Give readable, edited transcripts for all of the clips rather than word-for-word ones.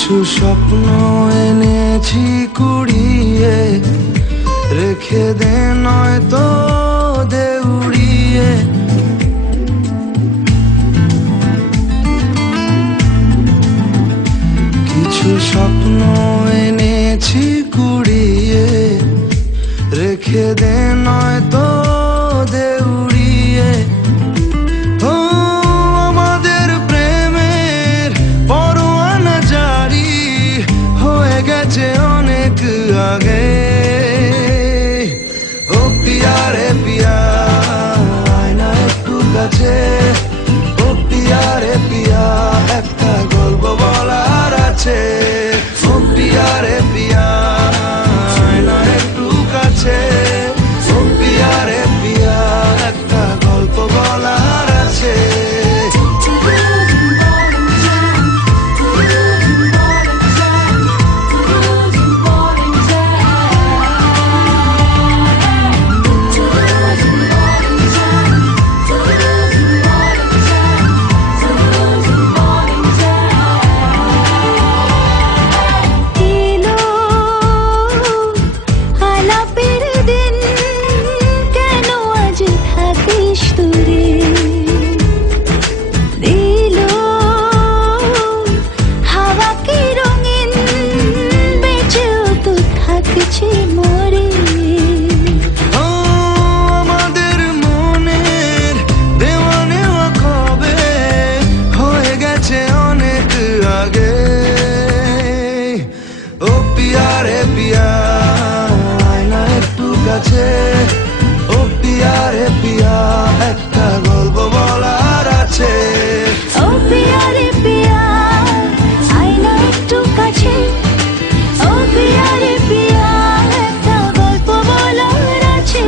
কিছু স্বপ্ন এনেছি কুড়িয়ে, রেখে দে নয়তো দে উড়িয়ে। কিছু স্বপ্ন এনেছি কুড়িয়ে, রেখে দে নয়তো দে উড়িয়ে। ও আমাদের প্রেমের পরোয়ানা জারি হয়ে গেছে অনেক আগে। ও পিয়া রে পিয়া, আয়না একটু কাছে। ও পিয়া রে পিয়া, একটা গল্প বলার আছে। ও পিয়া রে পিয়া, আয়না একটু কাছে। ও পিয়া রে পিয়া, একটা গল্প বলার আছে। আমাদের মনের দেওয়া নেওয়া কবে হয়ে গেছে অনেক আগে। ও পিয়া রে পিয়া, আয়না একটু কাছে। ও পিয়া রে পিয়া, একটা গল্প বলার আছে। ও পিয়া রে পিয়া, আয়না একটু কাছে। ও পিয়া রে পিয়া, একটা গল্প বলার আছে।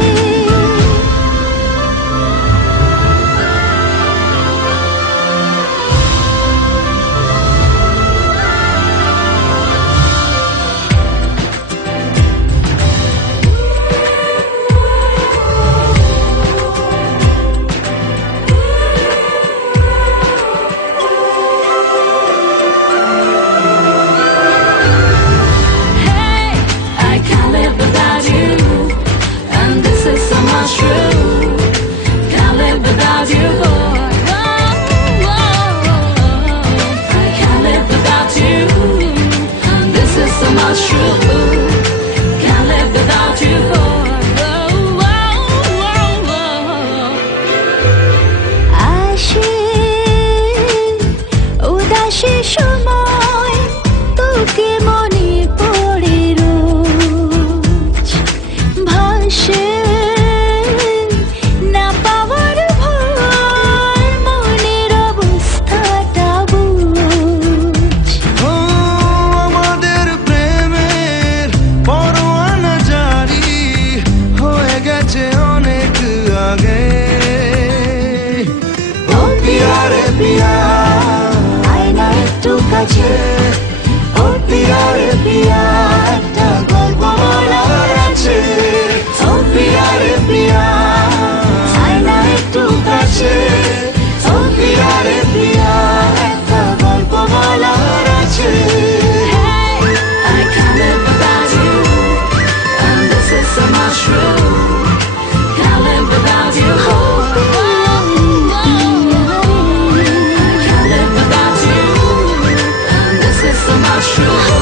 সময় তোকে মনে পড়ে রোজ, ভাসে না পাওয়ার ভয়, মনের অবস্থাটা বুঝ। ও আমাদের প্রেমের পরোয়ানা জারি হয়ে গেছে অনেক আগে। ও পিয়া রে পিয়া, একটু কাছে। ও পিয়া রে পিয়া, একটা গল্প বলার আছে। ও পিয়া রে পিয়া, আয়না একটু কাছে। ও পিয়া রে পিয়া, একটা গল্প বলার আছে। I can't live without you, and this is so much true. Can't live without you. I can't live without you, and this is so much true.